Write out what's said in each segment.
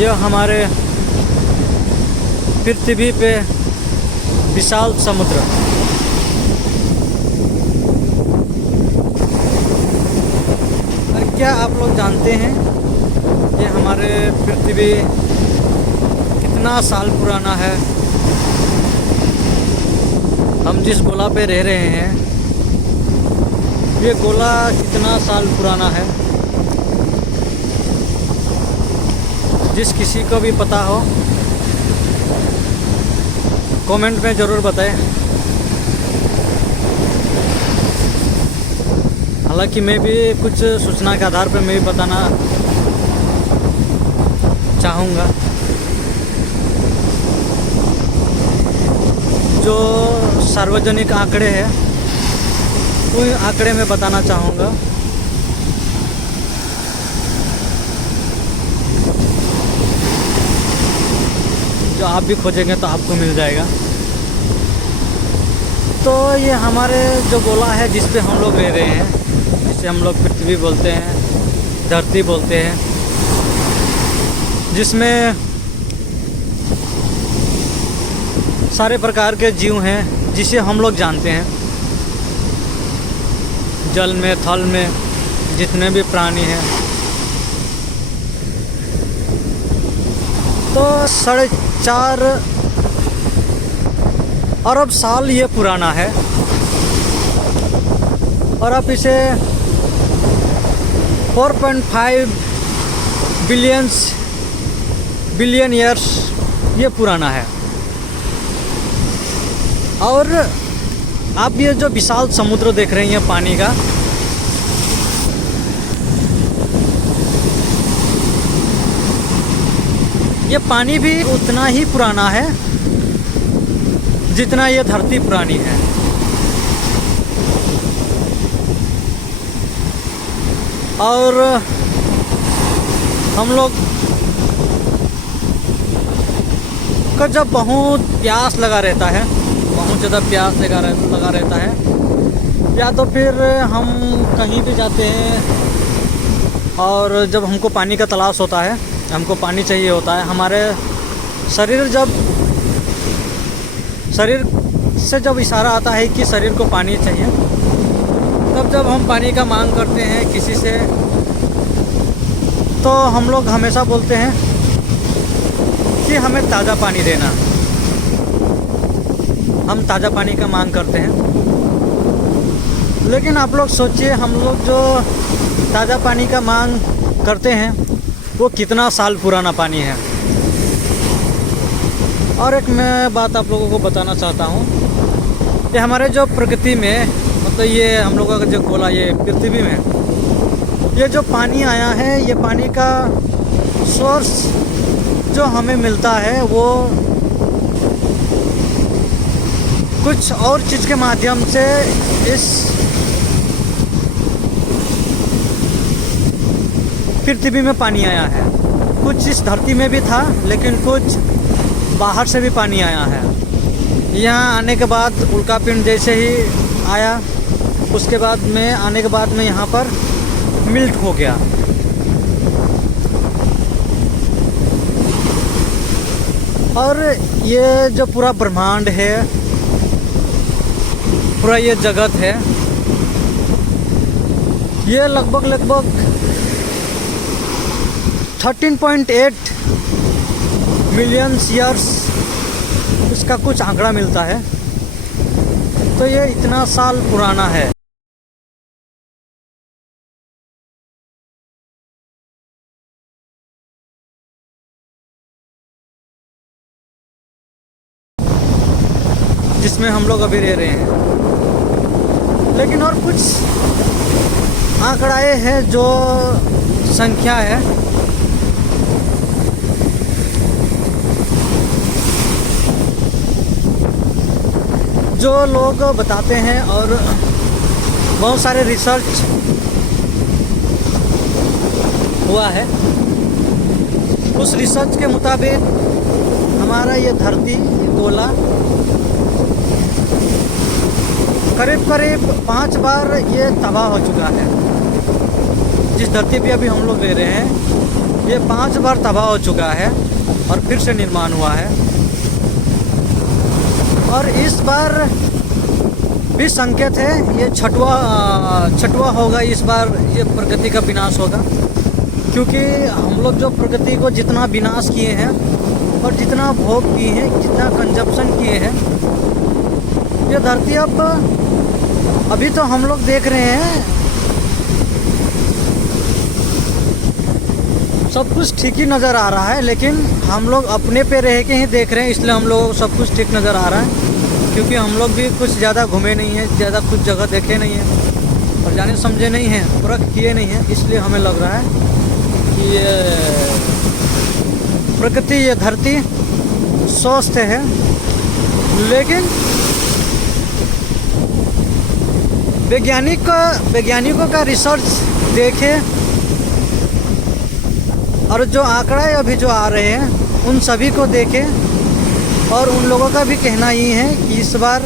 यह हमारे पृथ्वी पे विशाल समुद्र। और क्या आप लोग जानते हैं ये हमारे पृथ्वी कितना साल पुराना है? हम जिस गोला पे रह रहे हैं ये गोला कितना साल पुराना है? जिस किसी को भी पता हो कमेंट में ज़रूर बताएं। हालांकि मैं भी कुछ सूचना के आधार पर मैं भी बताना चाहूँगा। जो सार्वजनिक आंकड़े हैं उन आंकड़े में बताना चाहूँगा। जो आप भी खोजेंगे तो आपको मिल जाएगा। तो ये हमारे जो गोला है जिस पे हम लोग रह रहे हैं, जिसे हम लोग पृथ्वी बोलते हैं, धरती बोलते हैं, जिसमें सारे प्रकार के जीव हैं जिसे हम लोग जानते हैं। जल में, थल में जितने भी प्राणी हैं। तो 4.5 अरब साल ये पुराना है। और आप इसे 4.5 बिलियन ईयर्स ये पुराना है। और आप ये जो विशाल समुद्र देख रहे हैं पानी का, ये पानी भी उतना ही पुराना है जितना ये धरती पुरानी है। और हम लोग को जब बहुत प्यास लगा रहता है, बहुत ज़्यादा प्यास लगा रहता है, या तो फिर हम कहीं भी जाते हैं और जब हमको पानी का तलाश होता है, हमको पानी चाहिए होता है, हमारे शरीर से जब इशारा आता है कि शरीर को पानी चाहिए, तब जब हम पानी का मांग करते हैं किसी से, तो हम लोग हमेशा बोलते हैं कि हमें ताज़ा पानी देना। हम ताज़ा पानी का मांग करते हैं। लेकिन आप लोग सोचिए, हम लोग जो ताज़ा पानी का मांग करते हैं वो कितना साल पुराना पानी है। और एक मैं बात आप लोगों को बताना चाहता हूँ कि हमारे जो प्रकृति में, मतलब ये हम लोगों का जो गोला, ये पृथ्वी में ये जो पानी आया है, ये पानी का सोर्स जो हमें मिलता है वो कुछ और चीज़ के माध्यम से इस पृथ्वी में पानी आया है। कुछ इस धरती में भी था, लेकिन कुछ बाहर से भी पानी आया है। यहाँ आने के बाद उल्कापिंड जैसे ही आया, उसके बाद में आने के बाद में यहाँ पर मिल्ट हो गया। और ये जो पूरा ब्रह्मांड है, पूरा ये जगत है, ये लगभग 13.8 मिलियन ईयर्स इसका कुछ आंकड़ा मिलता है। तो ये इतना साल पुराना है। जिसमें हम लोग अभी रह रहे हैं। लेकिन और कुछ आंकड़ाएँ हैं, जो संख्या है, जो लोग बताते हैं और बहुत सारे रिसर्च हुआ है। उस रिसर्च के मुताबिक हमारा ये धरती, ये गोला करीब 5 बार ये तबाह हो चुका है। जिस धरती पे अभी हम लोग रह रहे हैं, ये 5 बार तबाह हो चुका है और फिर से निर्माण हुआ है। और इस बार भी संकेत है, ये छठवा होगा इस बार ये प्रकृति का विनाश होगा। क्योंकि हम लोग जो प्रकृति को जितना विनाश किए हैं और जितना भोग किए हैं, जितना कंजप्शन किए हैं, ये धरती अब अभी तो हम लोग देख रहे हैं सब कुछ ठीक ही नज़र आ रहा है, लेकिन हम लोग अपने पे रह के ही देख रहे हैं, इसलिए हम लोग सब कुछ ठीक नज़र आ रहा है। क्योंकि हम लोग भी कुछ ज़्यादा घूमे नहीं हैं, ज़्यादा कुछ जगह देखे नहीं हैं और जाने समझे नहीं हैं, परख किए नहीं हैं, इसलिए हमें लग रहा है कि ये प्रकृति, ये धरती स्वस्थ है। लेकिन वैज्ञानिकों का रिसर्च देखे और जो आंकड़ा अभी जो आ रहे हैं उन सभी को देखें और उन लोगों का भी कहना ये है कि इस बार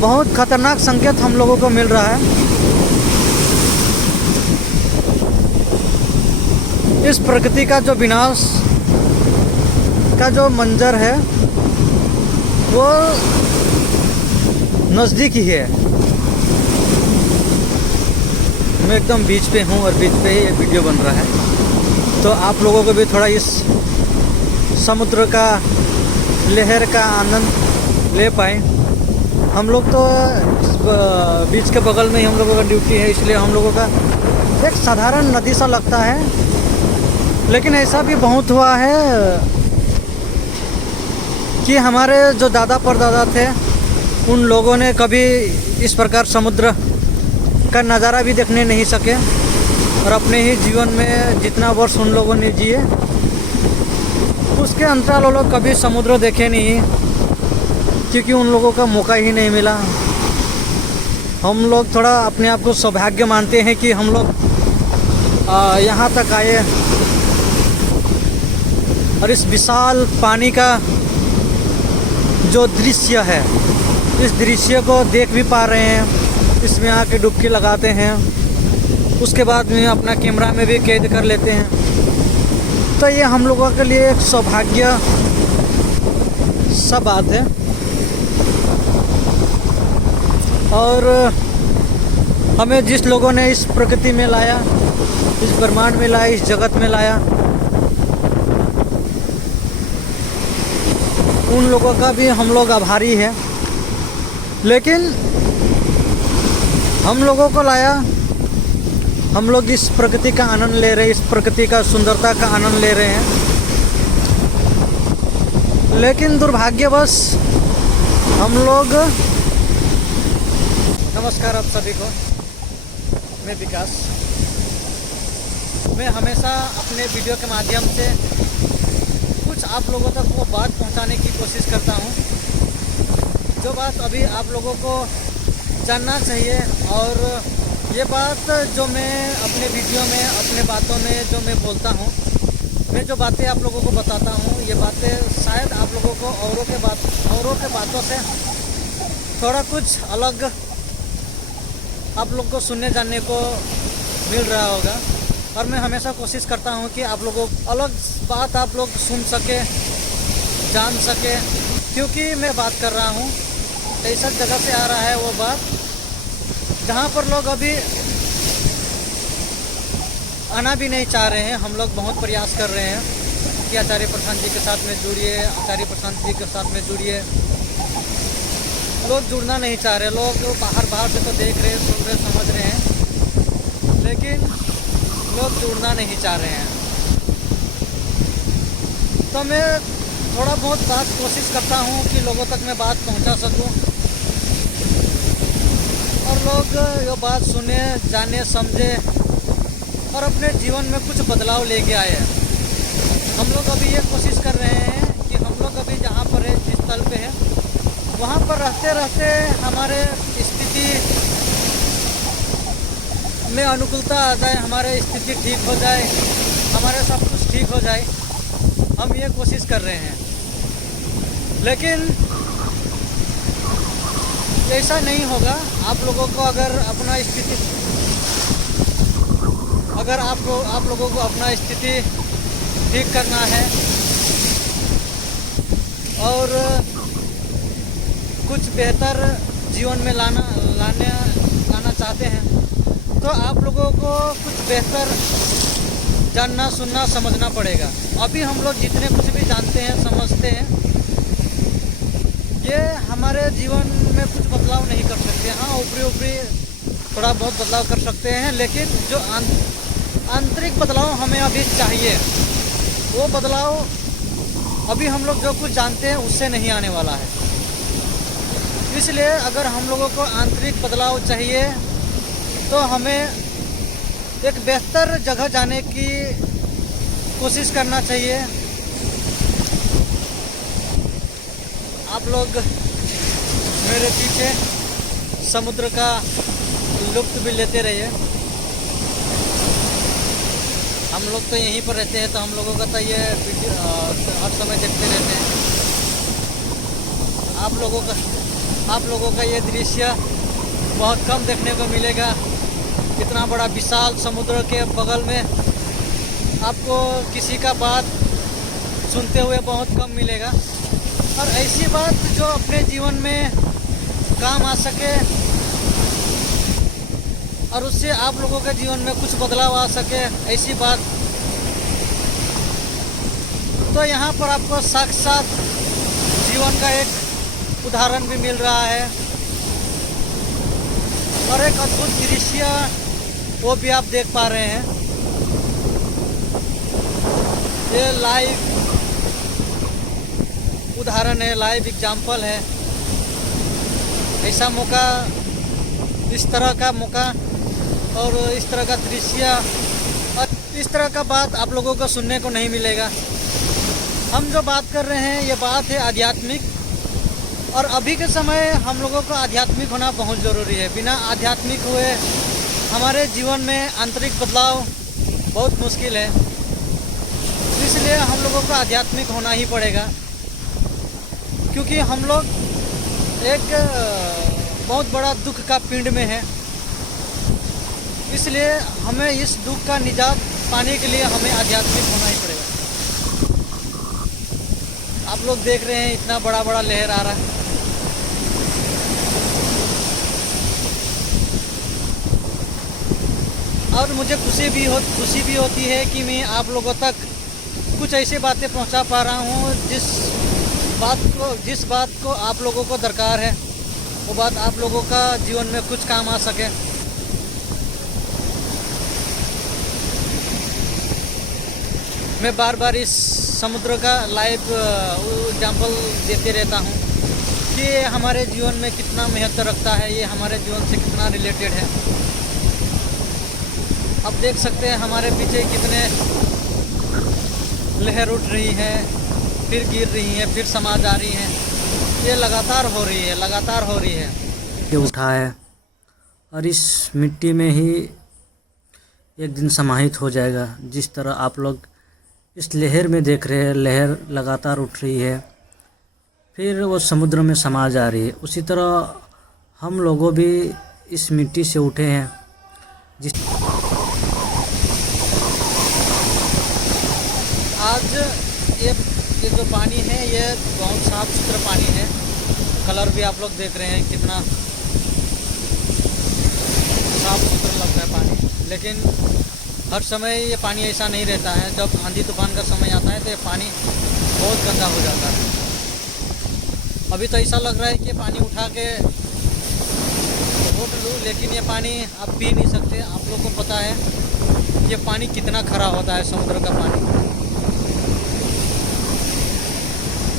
बहुत खतरनाक संकेत हम लोगों को मिल रहा है। इस प्रकृति का जो विनाश का जो मंजर है वो नज़दीक ही है। मैं एकदम बीच पे हूँ और बीच पे ही ये वीडियो बन रहा है, तो आप लोगों को भी थोड़ा इस समुद्र का लहर का आनंद ले पाए। हम लोग तो बीच के बगल में ही हम लोगों का ड्यूटी है, इसलिए हम लोगों का एक साधारण नदी सा लगता है। लेकिन ऐसा भी बहुत हुआ है कि हमारे जो दादा परदादा थे उन लोगों ने कभी इस प्रकार समुद्र का नज़ारा भी देखने नहीं सके और अपने ही जीवन में जितना वर्ष उन लोगों ने जिए उसके अंतराल वो लोग कभी समुद्र देखे नहीं, क्योंकि उन लोगों का मौका ही नहीं मिला। हम लोग थोड़ा अपने आप को सौभाग्य मानते हैं कि हम लोग यहाँ तक आए और इस विशाल पानी का जो दृश्य है, इस दृश्य को देख भी पा रहे हैं। इसमें आके डुबकी लगाते हैं, उसके बाद में अपना कैमरा में भी कैद कर लेते हैं। तो ये हम लोगों के लिए एक सौभाग्य सा बात है। और हमें जिस लोगों ने इस प्रकृति में लाया, इस ब्रह्मांड में लाया, इस जगत में लाया, उन लोगों का भी हम लोग आभारी हैं। लेकिन हम लोगों को लाया, हम लोग इस प्रकृति का आनंद ले रहे हैं, इस प्रकृति का सुंदरता का आनंद ले रहे हैं। लेकिन दुर्भाग्यवश हम लोग, नमस्कार आप सभी को, मैं विकास। मैं हमेशा अपने वीडियो के माध्यम से कुछ आप लोगों तक वो बात पहुंचाने की कोशिश करता हूं, जो बात अभी आप लोगों को जानना चाहिए। और ये बात जो मैं अपने वीडियो में, अपने बातों में जो मैं बोलता हूँ, मैं जो बातें आप लोगों को बताता हूँ, ये बातें शायद आप लोगों को औरों के बातों से थोड़ा कुछ अलग आप लोग को सुनने जानने को मिल रहा होगा। और मैं हमेशा कोशिश करता हूँ कि आप लोगों को अलग बात आप लोग सुन सके, जान सके। क्योंकि मैं बात कर रहा हूँ ऐसा जगह से आ रहा है वो बात जहाँ पर लोग अभी आना भी नहीं चाह रहे हैं। हम लोग बहुत प्रयास कर रहे हैं कि आचार्य प्रशांत जी के साथ में जुड़िए, आचार्य प्रशांत जी के साथ में जुड़िए। लोग जुड़ना नहीं चाह रहे। लोग बाहर से तो देख रहे, सुन रहे, समझ रहे हैं, लेकिन लोग जुड़ना नहीं चाह रहे हैं। तो मैं थोड़ा बहुत बात कोशिश करता हूँ कि लोगों तक मैं बात पहुँचा सकूँ और लोग ये बात सुने, जाने, समझे और अपने जीवन में कुछ बदलाव लेके आए। हम लोग अभी ये कोशिश कर रहे हैं कि हम लोग अभी जहाँ पर है, जिस स्थल पे है, वहाँ पर रहते रहते हमारे स्थिति में अनुकूलता आ जाए, हमारे स्थिति ठीक हो जाए, हमारे सब कुछ ठीक हो जाए। हम ये कोशिश कर रहे हैं, लेकिन ऐसा नहीं होगा। आप लोगों को अगर अगर आप लोगों को अपना स्थिति ठीक करना है और कुछ बेहतर जीवन में लाना चाहते हैं तो आप लोगों को कुछ बेहतर जानना, सुनना, समझना पड़ेगा। अभी हम लोग जितने कुछ भी जानते हैं, समझते हैं, ये हमारे जीवन में कुछ बदलाव नहीं कर सकते। हाँ, ऊपरी थोड़ा बहुत बदलाव कर सकते हैं, लेकिन जो आंतरिक बदलाव हमें अभी चाहिए, वो बदलाव अभी हम लोग जो कुछ जानते हैं उससे नहीं आने वाला है। इसलिए अगर हम लोगों को आंतरिक बदलाव चाहिए तो हमें एक बेहतर जगह जाने की कोशिश करना चाहिए। आप लोग मेरे पीछे समुद्र का लुत्फ़ भी लेते रहिए। हम लोग तो यहीं पर रहते हैं तो हम लोगों का तो ये वीडियो हर समय देखते रहते हैं। आप लोगों का ये दृश्य बहुत कम देखने को मिलेगा। इतना बड़ा विशाल समुद्र के बगल में आपको किसी का बात सुनते हुए बहुत कम मिलेगा, और ऐसी बात जो अपने जीवन में काम आ सके और उससे आप लोगों के जीवन में कुछ बदलाव आ सके, ऐसी बात तो यहाँ पर आपको साक्षात जीवन का एक उदाहरण भी मिल रहा है और एक अद्भुत दृश्य वो भी आप देख पा रहे हैं। ये लाइव उदाहरण है, लाइव एग्जाम्पल है। ऐसा मौका, इस तरह का मौका और इस तरह का दृश्य और इस तरह का बात आप लोगों को सुनने को नहीं मिलेगा। हम जो बात कर रहे हैं ये बात है आध्यात्मिक, और अभी के समय हम लोगों को आध्यात्मिक होना बहुत ज़रूरी है। बिना आध्यात्मिक हुए हमारे जीवन में आंतरिक बदलाव बहुत मुश्किल है। इसलिए हम लोगों को आध्यात्मिक होना ही पड़ेगा, क्योंकि हम लोग एक बहुत बड़ा दुख का पिंड में है। इसलिए हमें इस दुख का निजात पाने के लिए हमें आध्यात्मिक होना ही पड़ेगा। आप लोग देख रहे हैं इतना बड़ा बड़ा लहर आ रहा है। और मुझे खुशी भी होती है कि मैं आप लोगों तक कुछ ऐसी बातें पहुंचा पा रहा हूं जिस बात को आप लोगों को दरकार है, वो बात आप लोगों का जीवन में कुछ काम आ सके। मैं बार बार इस समुद्र का लाइव एग्जाम्पल देते रहता हूँ कि हमारे जीवन में कितना महत्व रखता है, ये हमारे जीवन से कितना रिलेटेड है। आप देख सकते हैं हमारे पीछे कितने लहर उठ रही है, फिर गिर रही है, फिर समा जा रही हैं। ये लगातार हो रही है। ये उठा है और इस मिट्टी में ही एक दिन समाहित हो जाएगा। जिस तरह आप लोग इस लहर में देख रहे हैं, लहर लगातार उठ रही है, फिर वो समुद्र में समा जा रही है। उसी तरह हम लोगों भी इस मिट्टी से उठे हैं। आज ये जो पानी है ये बहुत साफ़ सुथरा पानी है। कलर भी आप लोग देख रहे हैं कितना साफ़ सुथरा लग रहा है पानी, लेकिन हर समय ये पानी ऐसा नहीं रहता है। जब आंधी तूफान का समय आता है तो ये पानी बहुत गंदा हो जाता है। अभी तो ऐसा लग रहा है कि पानी उठा के घोट लूँ, लेकिन ये पानी आप पी नहीं सकते। आप लोग को पता है ये पानी कितना खरा होता है, समुद्र का पानी।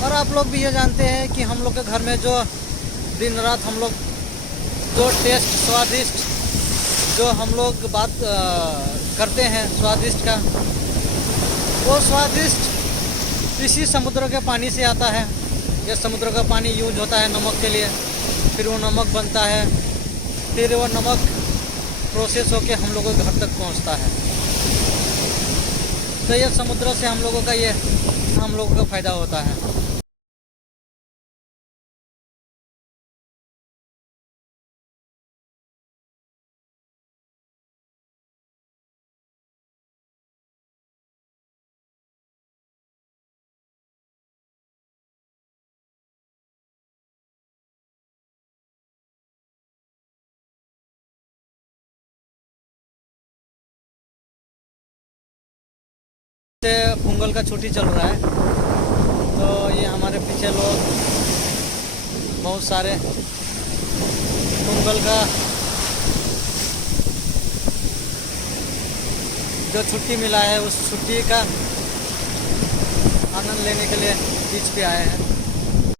और आप लोग भी ये जानते हैं कि हम लोग के घर में जो दिन रात हम लोग जो टेस्ट स्वादिष्ट जो हम लोग बात करते हैं स्वादिष्ट का, वो स्वादिष्ट इसी समुद्र के पानी से आता है। ये समुद्र का पानी यूज होता है नमक के लिए, फिर वो नमक बनता है, फिर वो नमक प्रोसेस होके हम लोगों के घर तक पहुंचता है। तो ये समुद्र से हम लोगों का फ़ायदा होता है। से पोंगल का छुट्टी चल रहा है, तो ये हमारे पीछे लोग बहुत सारे पोंगल का जो छुट्टी मिला है उस छुट्टी का आनंद लेने के लिए बीच पे आए हैं।